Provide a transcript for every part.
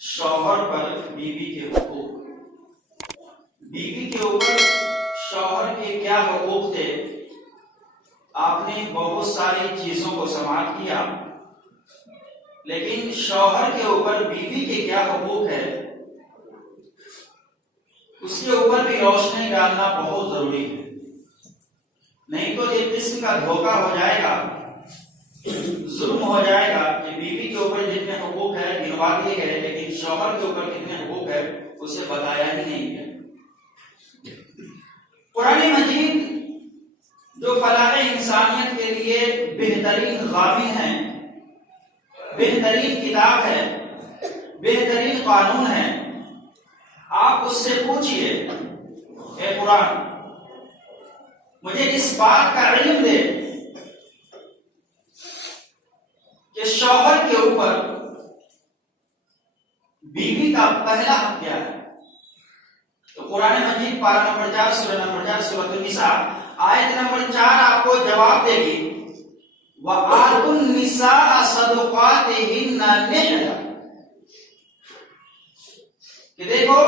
شوہر پر بیوی کے حقوق، بیوی کے اوپر شوہر کے کیا حقوق تھے؟ آپ نے بہت ساری چیزوں کو سماعت کیا، لیکن شوہر کے اوپر بیوی کے کیا حقوق ہے اس کے اوپر بھی روشنی ڈالنا بہت ضروری ہے، نہیں تو ایک قسم کا دھوکہ ہو جائے گا، ظلم ہو جائے گا کہ بیوی کے اوپر جتنے حقوق ہے گنوا دیے گئے، لیکن شوہر کے اوپر کتنے حقوق ہے اسے بتایا ہی نہیں گیا۔ قرآن مجید جو فلاح انسانیت کے لیے بہترین ضامن ہے، بہترین کتاب ہے، بہترین قانون ہے، آپ اس سے پوچھئے اے قرآن مجھے اس بات کا علم دے کہ شوہر کے اوپر بیوی کا پہلا حق کیا ہے۔ تو قرآن مجید پارہ نمبر 4 سورۃ النساء آیت نمبر 4 آپ کو جواب دے گی، وَآتُوا النِّسَاءَ صَدُقَاتِهِنَّ نِحْلَةً، کہ دیکھو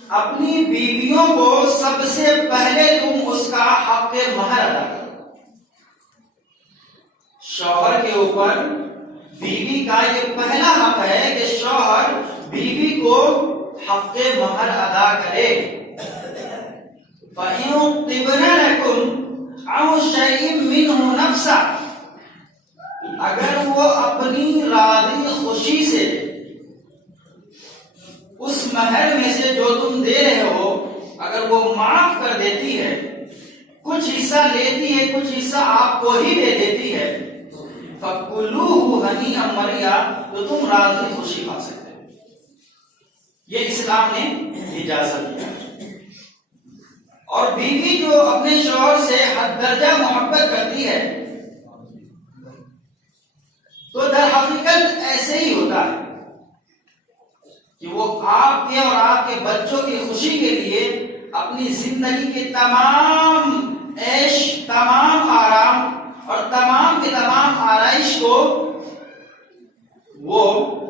اپنی بیویوں کو سب سے پہلے تم اس کا حق مہر ادا کرو۔ شوہر کے اوپر بیوی کا یہ پہلا حق ہے کہ شوہر بیوی کو حق مہر ادا کرے۔ فَإِن طِبْنَ لَكُمْ عَنْ شَيْءٍ مِّنْهُ نَفْسًا، اگر وہ اپنی راضی خوشی سے اس مہر میں سے جو تم دے رہے ہو اگر وہ معاف کر دیتی ہے، کچھ حصہ لیتی ہے کچھ حصہ آپ کو ہی دے دیتی ہے، فَكُلُوهُ هَنِيئًا مَرِيئًا، تو تم راضی خوشی پا سکتے ہو۔ یہ اسلام نے اجازت دیا۔ اور بیوی جو اپنے شوہر سے حد درجہ محبت کرتی ہے تو در حقیقت ایسے ہی ہوتا ہے کہ وہ آپ کے اور آپ کے بچوں کی خوشی کے لیے اپنی زندگی کے تمام عیش، تمام آرام اور تمام کے تمام آرائش کو وہ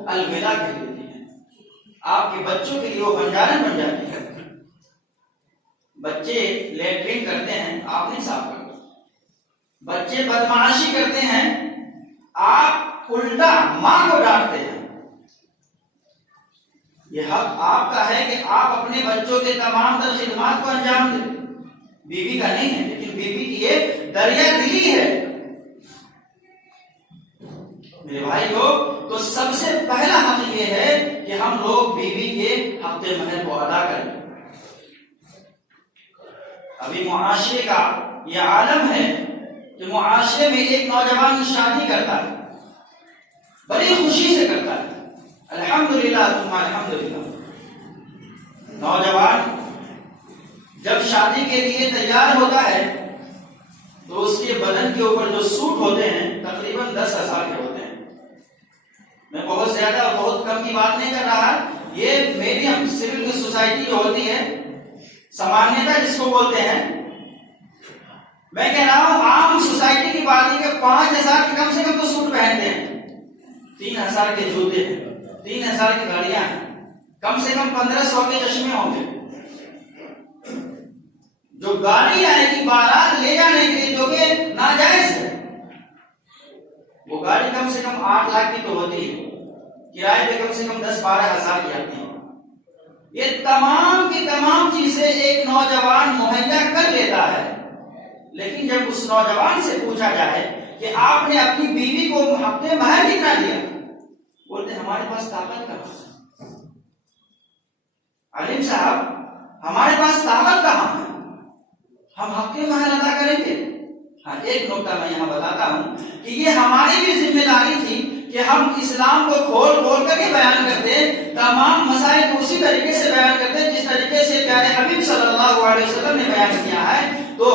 الوداع کہہ دیتی ہے۔ آپ کے بچوں کے لیے وہ بنجارن بن جاتی ہے۔ بچے لیٹرین کرتے ہیں، آپ نہیں صاف کرتے، بچے بدمعاشی کرتے ہیں، آپ الٹا ماں کو ڈانٹتے ہیں۔ یہ حق آپ کا ہے کہ آپ اپنے بچوں کے تمام تر خدمات کو انجام دیں، بیوی کا نہیں ہے، لیکن بیوی کی یہ دریا دلی ہے۔ میرے بھائی کو تو سب سے پہلا حق یہ ہے کہ ہم لوگ بیوی کے حق مہر کو ادا کریں۔ ابھی معاشرے کا یہ عالم ہے کہ معاشرے میں ایک نوجوان شادی کرتا ہے، بڑی خوشی سے کرتا ہے، الحمدللہ ثم الحمدللہ۔ نوجوان جب شادی کے لیے تیار ہوتا ہے تو اس کے بدن کے اوپر جو سوٹ ہوتے ہیں تقریباً 10,000 کے ہوتے ہیں۔ میں بہت زیادہ اور بہت کم کی بات نہیں کر رہا، یہ میڈیم سول سوسائٹی جو ہوتی ہے، سامانیتا جس کو بولتے ہیں، میں کہہ رہا ہوں عام سوسائٹی کی بات ہے کہ 5,000 کے کم سے کم تو سوٹ پہنتے ہیں، 3,000 کے جوتے ہیں، 3,000 کی گھڑیاں ہیں، کم سے کم 1,500 کے چشمے ہوں گے۔ جو گاڑی آئے گی بارات لے جانے کے لیے جو کہ ناجائز ہے، وہ گاڑی کم سے کم 8 لاکھ کی تو ہوتی ہے، کرائے پہ کم سے کم 10-12,000 کی آتی ہے۔ یہ تمام کی تمام چیزیں ایک نوجوان مہیا کر لیتا ہے، لیکن جب اس نوجوان سے پوچھا جائے کہ آپ نے اپنی بیوی کو اپنے مہر کتنا دیا، بولتے ہمارے پاس طاقت کہاں؟ علیم صاحب ہمارے پاس طاقت کہاں ہے، ہم حق مہر ادا کریں گے؟ ہاں، ایک نکتہ میں یہاں بتاتا ہوں کہ یہ ہماری بھی ذمہ داری تھی کہ ہم اسلام کو کھول کھول کر کے بیان کرتے، تمام مسائل کو اسی طریقے سے بیان کرتے جس طریقے سے پیارے حبیب صلی اللہ علیہ وسلم نے بیان کیا ہے۔ تو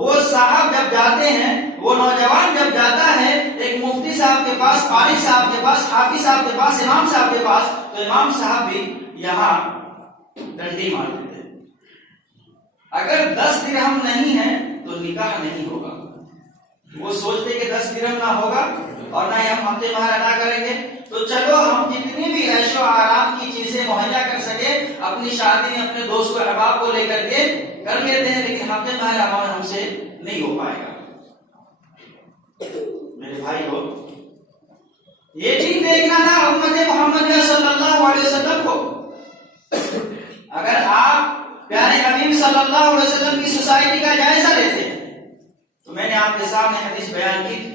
وہ صاحب جب جاتے ہیں، وہ نوجوان جب جاتا ہے ایک مفتی صاحب کے پاس، قاری صاحب کے پاس، حافظ صاحب کے پاس، امام صاحب کے پاس، تو امام صاحب بھی یہاں ڈنڈی مار دیتے ہیں، اگر 10 درہم نہیں ہے تو نکاح نہیں ہوگا۔ وہ سوچتے کہ 10 درہم نہ ہوگا اور نہ ہی ہم ہفتے مہر ادا کریں گے، تو چلو ہم جتنی بھی مہیا کر سکے اپنی شادی میں اپنے دوست کو احباب کو لے کر کے کر لیتے ہیں، لیکن حق مہر ہم سے نہیں ہو پائے گا۔ میرے بھائی ہو، یہ چیز دیکھنا تھا امت محمد صلی اللہ علیہ وسلم کو۔ اگر آپ پیارے حبیب صلی اللہ علیہ وسلم کی سوسائٹی کا جائزہ لیتے ہیں تو میں نے آپ کے سامنے حدیث بیان کی تھی،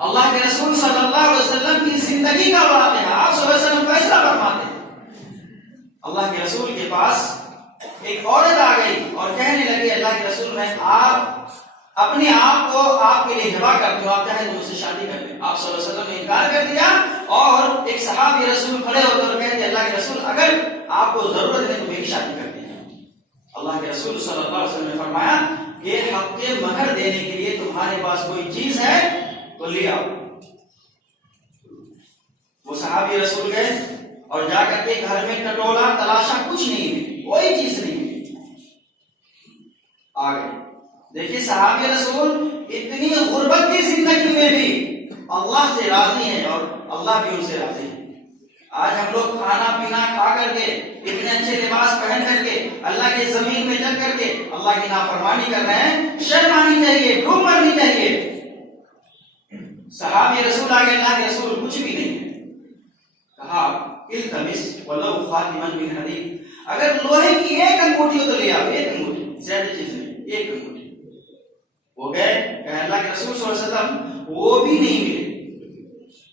اللہ کے رسول صلی اللہ علیہ وسلم کی زندگی کا واقعہ، آپ صلی اللہ علیہ وسلم فیصلہ فرماتے ہیں۔ اللہ کے رسول کے پاس ایک عورت آ گئی اور کہنے لگی، اللہ کے رسول میں آپ اپنے آپ کو آپ کے لیے ہبا کرتی ہوں، آپ چاہیں تو مجھ سے شادی کر لیں۔ آپ صلی اللہ علیہ وسلم نے انکار کر دیا اور ایک صحابی رسول کھڑے ہوتے اور کہتے ہیں، اللہ کے رسول اگر آپ کو ضرورت ہے تو میری شادی کر دیں۔ اللہ کے رسول صلی اللہ علیہ وسلم نے فرمایا کہ حق مہر دینے کے لیے تمہارے پاس کوئی چیز ہے تو لے آؤ۔ وہ صحابی رسول گئے اور جا کر کے گھر میں کٹورا تلاشا، کچھ نہیں ملی، کوئی چیز نہیں ملی۔ آگے دیکھیے صحابی رسول اتنی غربت کی زندگی میں بھی اللہ سے راضی ہیں اور اللہ بھی ان سے راضی ہے۔ آج ہم لوگ کھانا پینا کھا کر کے، اتنے اچھے لباس پہن کر کے، اللہ کے زمین میں چل کر کے اللہ کی نافرمانی کر رہے ہیں، شرم آنی چاہیے، ڈوب مرنی چاہیے۔ صحابی رسول آگے اللہ کے رسول کچھ بھی نہیں ہے، کہا التمس ولو خاتما من حدید، اگر لوہے کی ایک انگوٹھی ہو تو لے آؤ، ایک انگوٹھی، زیادہ چیز نہیں، ایک انگوٹھی۔ وہ گئے کہ اللہ کے رسول صلی اللہ علیہ وسلم وہ بھی نہیں ملے،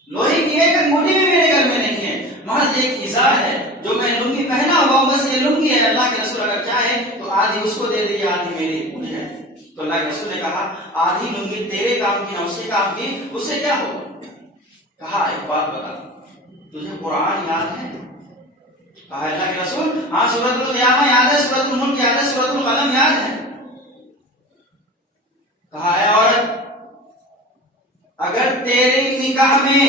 لوہے کی ایک انگوٹھی بھی میرے گھر میں نہیں ہے، محض ایک ازار ہے جو میں لنگی پہنا ہوا ہوں، بس یہ لنگی ہے، اللہ کے رسول اگر چاہے تو آدھی اس کو دے دیجیے، آدھی میری مجھ جائے۔ تو اللہ کے رسول نے کہا آدھی لنگی تیرے کام کی نہ اس کے کام کی، اس سے کیا ہوگا؟ کہا ایک بات بتا، تجھے قرآن یاد ہے؟ کہا اللہ کے رسول ہاں، سورۃ القیامہ یاد ہے، سورۃ الملک یاد ہے، سورۃ القلم یاد ہے۔ کہا اے عورت، اگر تیرے نکاح میں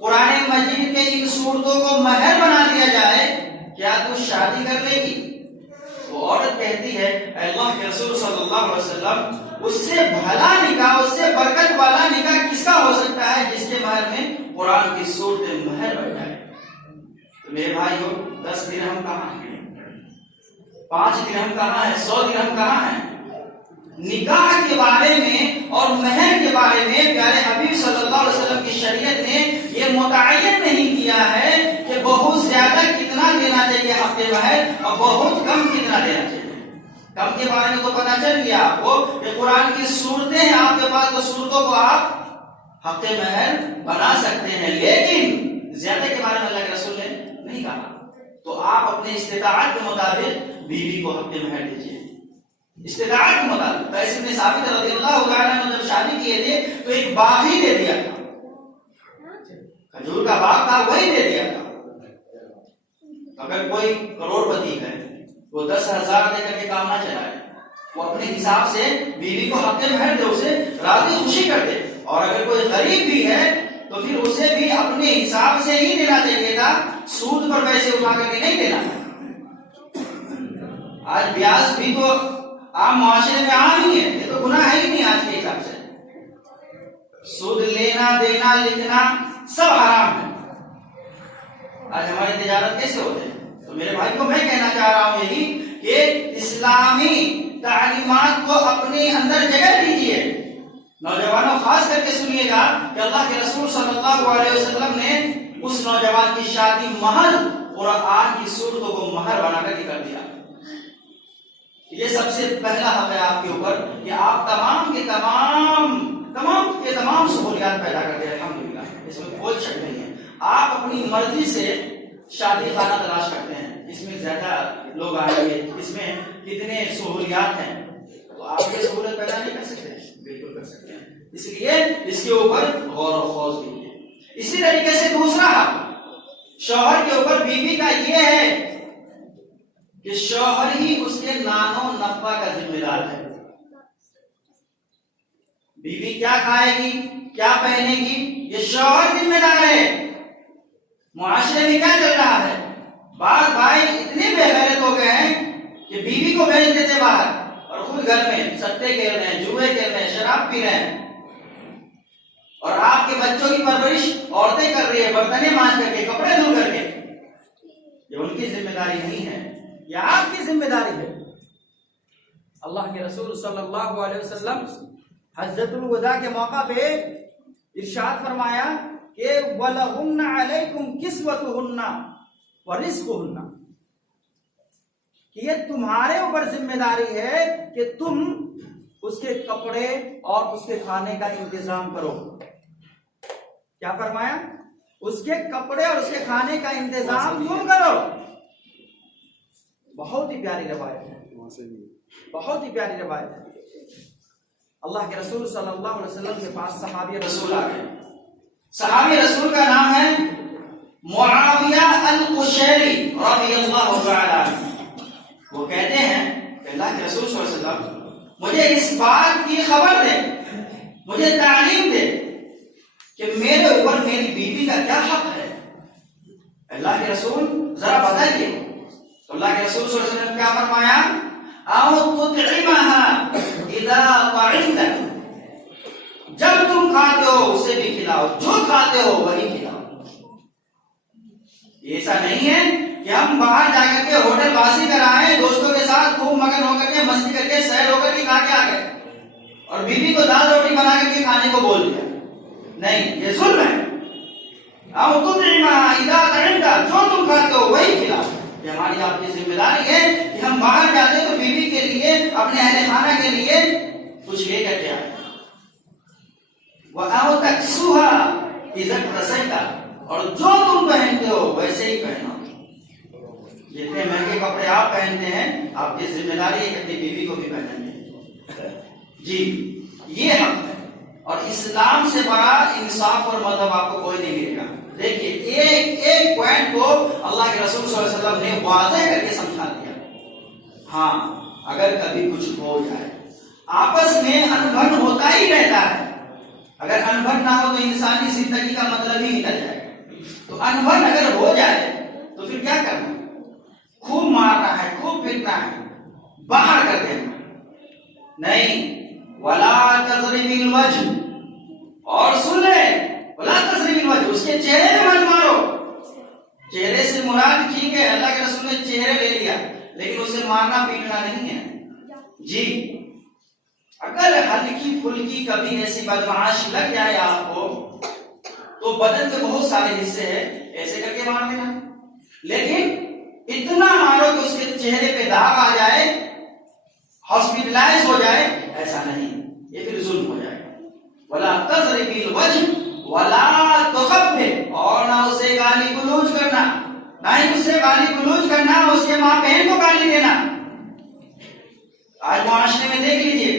قرآن مجید کے ان صورتوں کو مہر بنا دیا جائے کیا تو شادی کر لے گی؟ وہ عورت کہتی ہے اے اللہ کے رسول صلی اللہ علیہ وسلم، اس سے بھلا نکاح، اس سے برکت والا نکاح کس کا ہو سکتا ہے جس کے مہر میں قرآن کی صورتیں مہر بن جائے؟ تو میرے بھائیو، 10 درہم کہاں ہے؟ 5 درہم کہاں ہے؟ 100 درہم کہاں ہے؟ نکاح کے بارے میں اور مہر کے بارے میں پیارے حبیب صلی اللہ علیہ وسلم کی شریعت نے یہ متعین نہیں کیا ہے کہ بہت زیادہ کتنا دینا چاہیے حق مہر اور بہت کم کتنا دینا چاہیے۔ کم کے بارے میں تو پتہ چل گیا آپ کو کہ قرآن کی صورتیں ہیں آپ کے پاس، تو صورتوں کو آپ حق مہر بنا سکتے ہیں، لیکن زیادہ کے بارے میں اللہ کے رسول نے نہیں کہا۔ تو آپ اپنے استطاعت کے مطابق بیوی کو حق مہر دیجیے، استطاعت کے مطابق۔ قیس بن ثابت رضی اللہ تعالیٰ عنہ جب شادی کیے تھے تو ایک باغ ہی دے دیا تھا، کھجور کا باغ تھا وہی دے دیا تھا۔ اگر کوئی کروڑ پتی ہے وہ 10,000 دے کر کے کام نہ چلائے، وہ اپنے حساب سے بیوی کو حق مہر دے، اسے راضی خوشی کر دے۔ اور اگر کوئی غریب بھی ہے تو پھر اسے بھی اپنے حساب سے ہی دینا چاہیے تھا، سود پر پیسے اٹھا کر کے نہیں دینا تھا۔ آج بیاج بھی تو عام معاشرے میں عام ہی ہے، یہ تو گناہ ہے ہی نہیں آج کے حساب سے۔ سود لینا دینا لکھنا سب حرام ہے۔ آج ہماری تجارت کیسے ہوتے ہیں؟ تو میرے بھائی کو میں کہنا چاہ رہا ہوں یہی کہ اسلامی تعلیمات کو اپنے اندر جگہ دیجیے۔ نوجوانوں خاص کر کے سنیے گا کہ اللہ کے رسول صلی اللہ علیہ وسلم نے اس نوجوان کی شادی محض قرآن کی صورتوں کو مہر بنا کر کر دیا۔ یہ سب سے پہلا حق ہے آپ کے اوپر کہ آپ تمام کے تمام سہولیات پیدا کر دیں، الحمدللہ، اس میں کوئی شک نہیں ہے۔ آپ اپنی مرضی سے شادی خانہ تلاش کرتے ہیں، اس میں زیادہ لوگ آئیں گے، اس میں کتنے سہولیات ہیں، تو آپ یہ سہولت پیدا نہیں کر سکتے؟ بالکل کر سکتے ہیں۔ اس لیے اس کے اوپر غور و خوض کیجیے۔ اسی طریقے سے دوسرا حق شوہر کے اوپر بیوی کا یہ ہے کہ شوہر ہی اس کے نان و نفع کا ذمہ دار ہے۔ بیوی کیا کھائے گی، کیا پہنے گی، یہ شوہر ذمہ دار ہے۔ معاشرے میں کیا چل رہا ہے؟ بعض بھائی اتنے بے غیرت ہو گئے ہیں کہ بیوی کو بھیج دیتے باہر اور خود گھر میں سٹے کھیل رہے ہیں، جوئے کھیل رہے ہیں، شراب پی رہے ہیں، اور آپ کے بچوں کی پرورش عورتیں کر رہی ہے، برتنیں مانج کر کے، کپڑے دھل کر کے۔ ان کی ذمہ داری نہیں ہے، یہ آپ کی ذمہ داری ہے۔ اللہ کے رسول صلی اللہ علیہ وسلم حجۃ الوداع کے موقع پہ ارشاد فرمایا کہ وَلَهُنَّ عَلَيْكُمْ كِسْوَتُهُنَّ وَرِزْقُهُنَّ، کہ یہ تمہارے اوپر ذمہ داری ہے کہ تم اس کے کپڑے اور اس کے کھانے کا انتظام کرو۔ کیا فرمایا؟ اس کے کپڑے اور اس کے کھانے کا انتظام تم کرو۔ بہت ہی پیاری روایت ہے، بہت ہی پیاری روایت ہے۔ اللہ کے رسول صلی اللہ علیہ وسلم کے پاس صحابی رسول آ گئے۔ صحابی رسول کا نام ہے معاویہ القشیری رضی اللہ تعالی عنہ۔ وہ کہتے ہیں کہ اللہ کے رسول صلی اللہ علیہ وسلم مجھے اس بات کی خبر دے، مجھے تعلیم دے کہ میرے اوپر میری بیوی کا کیا حق ہے۔ اللہ کے رسول ذرا بتائیے۔ تو اللہ کے رسول صلی اللہ علیہ وسلم نے کیا فرمایا؟ او تطعمها اذا طعمت، جب تم کھاتے ہو اسے بھی کھلاؤ، جو کھاتے ہو وہی کھلاؤ۔ ایسا نہیں ہے کہ ہم باہر جا کر کے ہوٹل باسی کر آئے، دوستوں کے ساتھ خوب مگن ہو کر کے مستی کر کے سیر ہو کر کے کھا کے آ گئے اور بیوی کو دال روٹی بنا کر کے کھانے کو بول دیا۔ نہیں، یہ ظلم ہے۔ او تطعمها اذا طعمت، جو تم کھاتے ہو وہی کھلاؤ۔ یہ ہماری آپ کی ذمہ داری ہے کہ ہم باہر جاتے ہیں تو بیوی کے لیے، اپنے اہل خانہ کے لیے کچھ لے کر کے آئے۔ وَأَوْ تَكْسُوهَا إِذَا اكْتَسَيْتَ، اور جو تم پہنتے ہو ویسے ہی پہنو۔ جتنے مہنگے کپڑے آپ پہنتے ہیں، آپ کی ذمہ داری ہے کہ اپنی بیوی کو بھی پہننے جی، یہ حق ہے۔ اور اسلام سے بڑا انصاف اور مذہب آپ کو کوئی نہیں ملے گا۔ دیکھیے ایک ایک پوائنٹ کو اللہ کے رسول صلی اللہ علیہ وسلم نے واضح کر کے سمجھا دیا۔ ہاں، اگر کبھی کچھ ہو جائے، آپس میں انبن ہوتا ہی رہتا ہے۔ اگر انبن نہ ہو تو انسانی زندگی کا مطلب ہی نکل جائے گا۔ تو انبن اگر ہو جائے تو پھر کیا کرنا؟ خوب مارنا ہے، خوب پھینکنا ہے، باہر کر دینا نہیں۔ وَلَا تَضْرِبِ الْوَجْهِ، اور سن لے، وَلَا تَضْرِبِ الْوَجْهِ، اس کے چہرے میں مت مارو۔ چہرے سے مراد ٹھیک ہے، اللہ کے رسول نے چہرے لے لیا، لیکن اسے مارنا پیٹنا نہیں ہے جی۔ اگر ہلکی پھلکی کبھی ایسی بدمعاشی لگ جائے آپ کو تو بدن کے بہت سارے حصے ہیں، ایسے کر کے مار دینا، لیکن اتنا مارو کہ اس کے چہرے پہ داغ آ جائے، ہاسپٹلائز ہو جائے، ایسا نہیں، یہ پھر ظلم ہو جائے گا۔ ولا تضرب الوجه ولا تخفف، اور نہ اسے گالی گلوچ کرنا، نہ ہی اسے گالی گلوچ کرنا، اس کے ماں بہن کو گالی دینا۔ آج معاشرے میں دیکھ لیجئے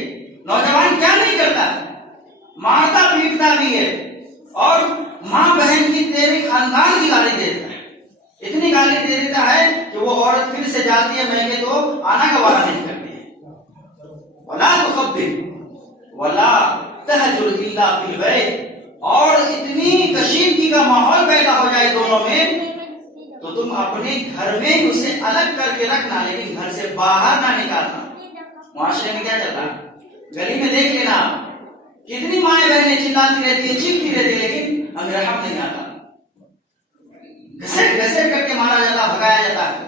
نوجوان کیا نہیں کرتا، مارتا پیٹتا بھی ہے، اور ماں بہن کی تیرے خاندان کی گالی دیتا ہے، اتنی گالی دے دیتا ہے کہ وہ عورت پھر سے جاتی ہے مہنگے تو آنا گوارا نہیں کرتی ہے۔ ولا تخفف ولا تہجر الا فی البیت، اور اتنی کشیدگی کا ماحول پیدا ہو جائے دونوں میں تو تم اپنے گھر میں اسے الگ کر کے رکھنا، لیکن گھر سے باہر نہ نکالنا۔ معاشرے میں کیا چلتا ہے، گلی میں دیکھ لینا کتنی مائیں بہنیں چلاتی رہتی ہیں، چیختی رہتی ہیں، لیکن ہمیں رحم نہیں آتا، گھسٹ گھسٹ کر کے مارا جاتا، بھگایا جاتا ہے۔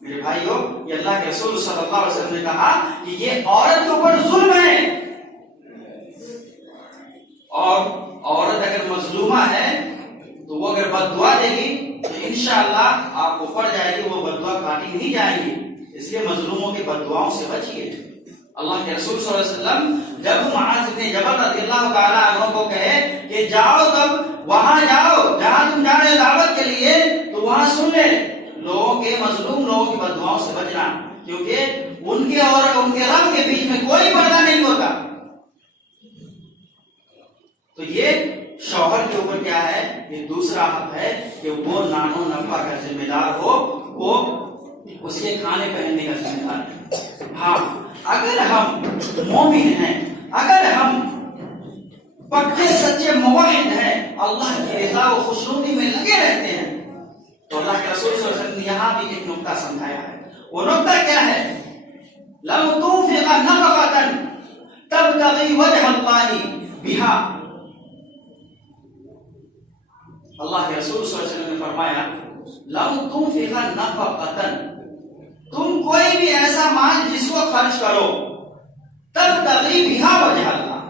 میرے بھائیو، یہ اللہ کے رسول صلی اللہ علیہ وسلم نے کہا کہ یہ عورت کے اوپر ظلم ہے، اور عورت اگر مظلومہ ہے تو وہ اگر بد دعا دے گی تو انشاءاللہ آپ کو پڑ جائے گی، وہ بد دعا کاٹی نہیں جائے گی۔ اس لیے مظلوموں کے بد دعاؤں سے بچیے۔ اللہ کے رسول صلی اللہ علیہ وسلم جب معاذ بن جبل رضی اللہ تعالیٰ عنہ کو کہے کہ جاؤ، تب وہاں جاؤ جہاں تم جا رہے دعوت کے لیے، تو وہاں سن لے لوگوں کے، مظلوم لوگوں کی بد دعاؤں سے بچنا، کیونکہ ان کے اور ان کے رب کے بیچ میں کوئی پردہ نہیں ہوتا۔ تو یہ شوہر کے اوپر کیا ہے، یہ دوسرا حق ہے کہ وہ نان و نفع کا ذمہ دار ہو، وہ اس کے کھانے پہننے کا ذمہ دار ہے۔ ہاں، اگر ہم مومن ہیں، اگر ہم پکے سچے موحد ہیں، اللہ کی رضا و خوشنودی میں لگے رہتے ہیں، تو اللہ کے رسول صلی اللہ علیہ وسلم نے یہاں بھی ایک نقطہ سمجھایا ہے۔ وہ نقطہ کیا ہے؟ لَوْ تُنْفِقَ نَفَقَةً تَبْتَغِي وَجْهَ اللَّهِ بِهَا، اللہ کے رسول صلی اللہ علیہ وسلم نے فرمایا لم تنفق نفقة، تم کوئی بھی ایسا مال جس کو خرچ کرو، تبتغی بہا وجہ اللہ،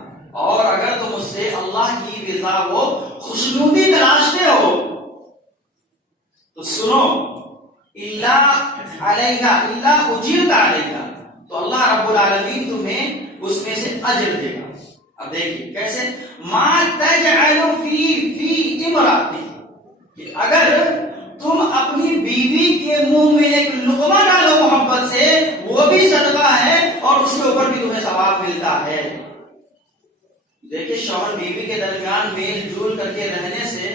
اور اگر تم اس سے اللہ کی رضا و خوشنودی تلاشتے ہو تو سنو، الا علیہ الا اجرت علیہ، تو اللہ رب العالمین تمہیں اس میں سے اجر دے گا۔ اب دیکھیے کیسے، ما تجعل فی امراتی، کہ اگر تم اپنی بیوی کے منہ میں ایک لقمہ ڈالو محبت سے، وہ بھی صدقہ ہے اور اس کے اوپر بھی تمہیں ثواب ملتا ہے۔ دیکھیں شوہر بیوی کے درمیان میل جول کر کے رہنے سے،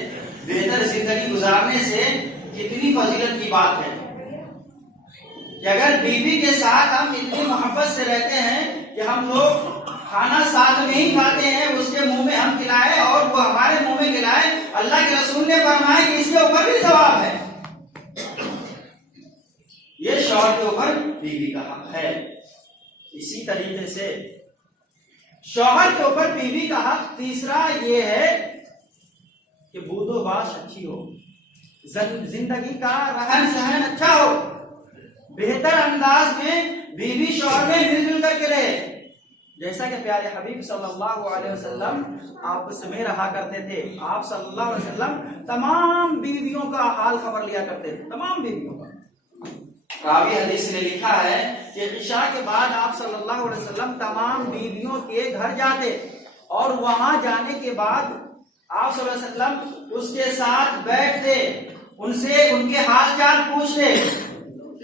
بہتر زندگی گزارنے سے کتنی فضیلت کی بات ہے کہ اگر بیوی کے ساتھ ہم اتنی محبت سے رہتے ہیں کہ ہم لوگ کھانا ساتھ میں ہی کھاتے ہیں، اس کے منہ میں ہم کھلائے اور وہ ہمارے منہ میں کھلائے، اللہ کے رسول نے فرمایا کہ اس کے اوپر بھی ثواب ہے۔ یہ شوہر کے اوپر بیوی کا حق ہے۔ اسی طریقے سے شوہر کے اوپر بیوی کا حق تیسرا یہ ہے کہ بود و باش اچھی ہو، زندگی کا رہن سہن اچھا ہو، بہتر انداز میں بیوی شوہر میں مل جل کر کے رہے، جیسا کہ پیارے حبیب صلی اللہ علیہ وسلم آپس میں رہا کرتے تھے۔ آپ صلی اللہ علیہ وسلم تمام بیویوں کا حال خبر لیا کرتے تھے، تمام بیویوں کا۔ راوی حدیث نے لکھا ہے کہ عشاء کے بعد آپ صلی اللہ علیہ وسلم تمام بیویوں کے گھر جاتے اور وہاں جانے کے بعد آپ صلی اللہ علیہ وسلم اس کے ساتھ بیٹھتے، ان سے ان کے حال چال پوچھتے،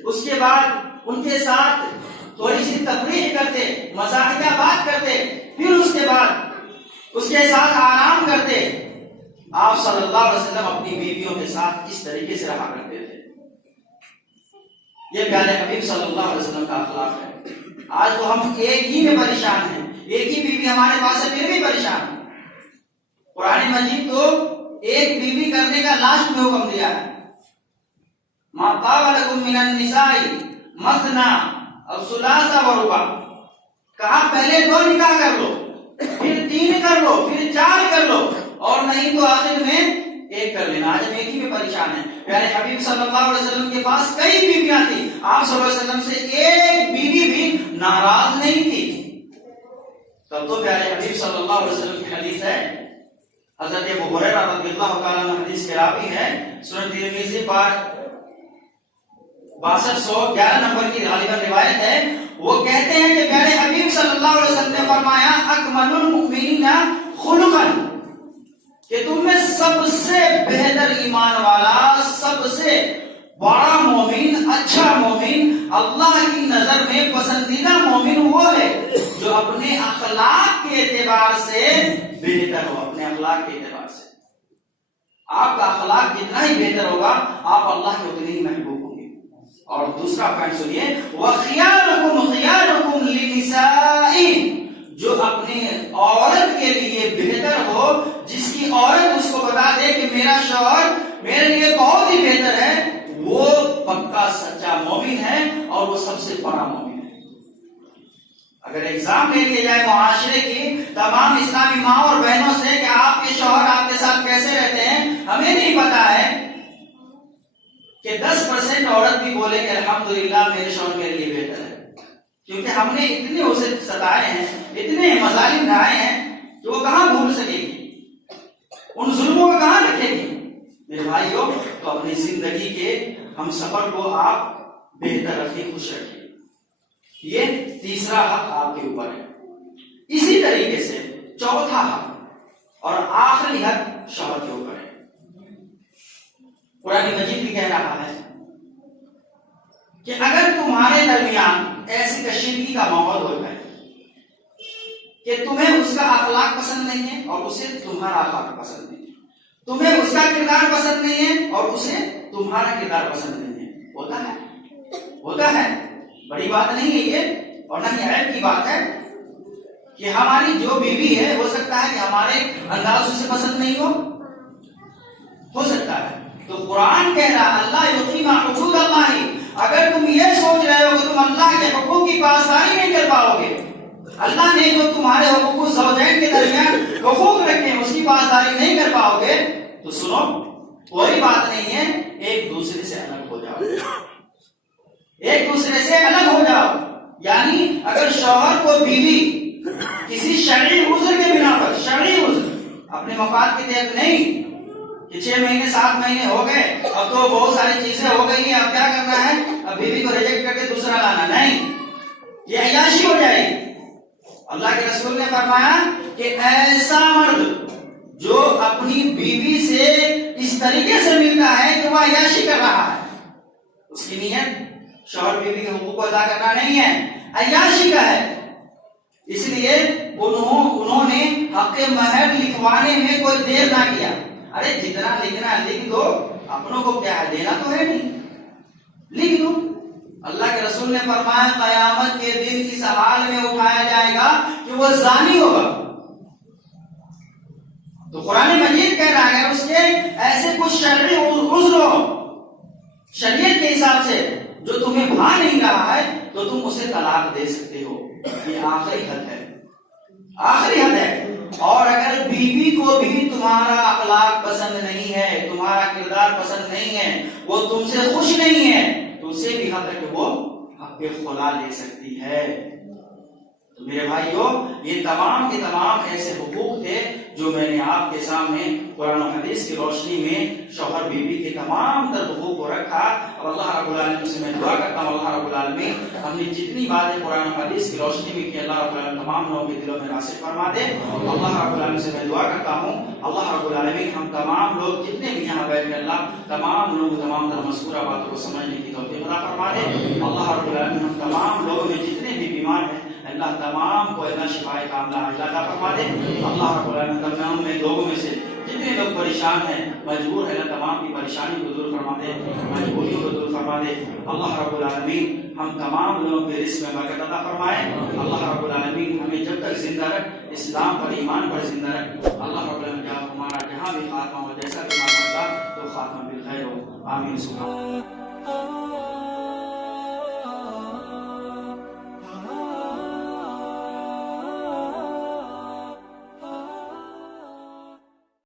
اس کے بعد ان کے ساتھ تھوڑی سی تفریح کرتے، مزاحیہ بات کرتے، پھر اس کے بعد اس کے ساتھ آرام کرتے۔ آپ صلی اللہ علیہ وسلم اپنی بیویوں کے ساتھ اس طریقے سے رہا کرتے تھے۔ یہ پیارے حبیب صلی اللہ علیہ وسلم کا اخلاق ہے۔ آج تو ہم ایک ہی میں پریشان ہیں، ایک ہی بیوی ہمارے پاس ہے پھر بھی پریشان ہیں۔ قرآن مجید تو ایک بیوی کرنے کا لاسٹ میں حکم دیا ہے، ما طاب لکم من النساء مثنی اور ثلاث و رباع، کہا پہلے 2 نکاح کر لو، پھر 3 کر لو، پھر 4 کر لو، اور نہیں تو آخر میں 1 کر لینا۔ آج ہم ایک ہی میں پریشان ہیں۔ پیارے حبیب صلی اللہ علیہ وسلم کے پاس کئی بیویاں تھیں، آپ صلی اللہ علیہ وسلم سے ایک بیوی بھی ناراض نہیں تھی۔ تب تو پیارے حبیب صلی اللہ علیہ وسلم کی حدیث ہے، حضرت ابو ہریرہ رضی اللہ تعالیٰ عنہ حدیث کے راوی ہے، سنن ترمذی 6211 نمبر کی غالباً روایت ہے، وہ کہتے ہیں کہ پیارے حبیب صلی اللہ علیہ وسلم نے فرمایا اکمل المؤمنین خلقا، کہ تم میں سب سے بہتر ایمان والا، سب سے بڑا مومن، اچھا مومن، اللہ کی نظر میں پسندیدہ مومن وہ ہے جو اپنے اخلاق کے اعتبار سے بہتر ہو۔ اپنے اخلاق کے اعتبار سے آپ کا اخلاق جتنا ہی بہتر ہوگا، آپ اللہ کے اتنے ہی محبوب ہوں گے۔ اور دوسرا پوائنٹ سنیے، وَخِيَارُكُمْ خِيَارُكُمْ لِنِسَائِهِمْ، جو اپنی عورت کے لیے بہتر ہو، جس کی عورت اس کو بتا دے کہ میرا شوہر میرے لیے بہت ہی بہتر ہے، وہ پکا سچا مومن ہے اور وہ سب سے بڑا مومن ہے۔ اگر ایگزام لے لیا جائے معاشرے کی تمام اسلامی ماں اور بہنوں سے کہ آپ کے شوہر آپ کے ساتھ کیسے رہتے ہیں، ہمیں نہیں پتا ہے کہ 10% عورت بھی بولے کہ الحمدللہ میرے شوہر میرے لیے بہتر ہے، کیونکہ ہم نے اتنے اسے ستائے ہیں، اتنے مظالم ڈھائے ہیں کہ وہ کہاں بھول سکے گی، ان ظلموں کو کہاں رکھے گی۔ میرے بھائیوں، تو اپنی زندگی کے ہم سفر کو آپ بہتر رکھیں، خوش رکھیں، یہ تیسرا حق آپ کے اوپر ہے۔ اسی طریقے سے چوتھا حق اور آخری حق شوہر کے اوپر ہے۔ قرآن مجید بھی کہہ رہا ہے کہ اگر تمہارے درمیان ایسی کشیدگی کا ماحول ہو جائے کہ تمہیں اس کا اخلاق پسند نہیں ہے اور اسے تمہارا اخلاق پسند نہیں ہے، تمہیں اس کا کردار پسند نہیں ہے اور اسے تمہارا کردار پسند نہیں ہے، ہوتا ہے، بڑی بات نہیں ہے یہ، اور نہ ہی عیب کی بات ہے کہ ہماری جو بیوی ہے ہو سکتا ہے کہ ہمارے انداز اسے پسند نہیں ہو سکتا ہے۔ تو قرآن کہہ رہا اللہ یقیم حدود اللہ، اگر تم یہ سوچ رہے ہو کہ تم اللہ کے حقوق کی پاسداری نہیں کر پاؤ گے، اللہ نے جو تمہارے حقوق الزوجین کے درمیان حقوق رکھے ہیں اس کی پاسداری نہیں کر پاؤ گے، تو سنو کوئی بات نہیں ہے، ایک دوسرے سے الگ ہو جاؤ، ایک دوسرے سے الگ ہو جاؤ۔ یعنی اگر شوہر کو بیوی کسی شرعی عذر کے بنا پر، شرعی عذر اپنے مفاد کے تحت نہیں کہ 6 مہینے 7 مہینے ہو گئے، اب تو بہت ساری چیزیں ہو گئی ہیں، اب کیا کرنا ہے، اب بیوی کو ریجیکٹ کر کے دوسرا لانا، نہیں، یہ عیاشی ہو جائے گی۔ اللہ کے رسول نے فرمایا کہ ایسا مرد جو اپنی بیوی سے اس طریقے سے ملتا ہے کہ وہ عیاشی کر رہا ہے، اس کی نیت شوہر بیوی کے حقوق کو ادا کرنا نہیں ہے، عیاشی کا ہے۔ اس لیے انہوں نے حق مہر لکھوانے میں کوئی دیر نہ کیا۔ ارے جتنا لکھنا ہے لکھ دو، اپنوں کو کیا ہے، دینا تو ہے نہیں، لکھ دو۔ اللہ کے رسول نے فرمایا قیامت کے دن اس حال میں اٹھایا جائے گا کہ وہ زانی ہوگا۔ تو قرآن مجید کہہ رہا ہے اس کے ایسے کچھ شرعی عذر ہو، شریعت کے حساب سے جو تمہیں بھا نہیں رہا ہے تو تم اسے طلاق دے سکتے ہو، یہ آخری حد ہے، آخری حد ہے۔ اور اگر بیوی کو بھی تمہارا اخلاق پسند نہیں ہے، تمہارا کردار پسند نہیں ہے، وہ تم سے خوش نہیں ہے، تو اسے بھی حق ہے کہ وہ حق خلا لے سکتی ہے۔ تو میرے بھائیو، یہ تمام کے تمام ایسے حقوق تھے جو میں نے آپ کے سامنے قرآن و حدیث کی روشنی میں شوہر بیوی کے تمام تر حقوق کو رکھا۔ اور اللہ رب العالمین سے میں دعا کرتا ہوں اللہ رب العالمین ہم نے جتنی باتیں قرآن و حدیث کی روشنی میں کی، اللہ رب العالمین تمام لوگوں کے دلوں میں راسخ فرما دے۔ اللہ رب العالمین سے میں دعا کرتا ہوں اللہ رب العالمین ہم تمام لوگ جتنے بھی یہاں بیٹھے اللہ تمام لوگ تمام تر مذکورہ باتوں کو سمجھنے کی توفیق عطا فرما دے۔ اللہ رب العالمین ہم تمام لوگوں میں جتنے بھی بیمار ہیں اللہ تمام کو اللہ شفائے کاملہ عطا فرما دے۔ اللہ رب العالمین تمام میں لوگوں میں سے جتنے لوگ پریشان ہیں مجبور ہے اللہ تمام کی پریشانی کو دور فرما دے، مجبوریوں کو دور فرما دے۔ اللہ رب العالمین ہم تمام لوگوں کے رزق میں برکت عطا فرمائے۔ اللہ رب العالمین ہمیں جب تک زندہ رکھ، اسلام پر ایمان پر زندہ رکھ۔ اللہ رب العالمین ہمارا جہاں بھی خاتمہ ہو، جیسا بھی خاتمہ تھا تو خاتمہ بالخیر ہو، آمین۔ سبحان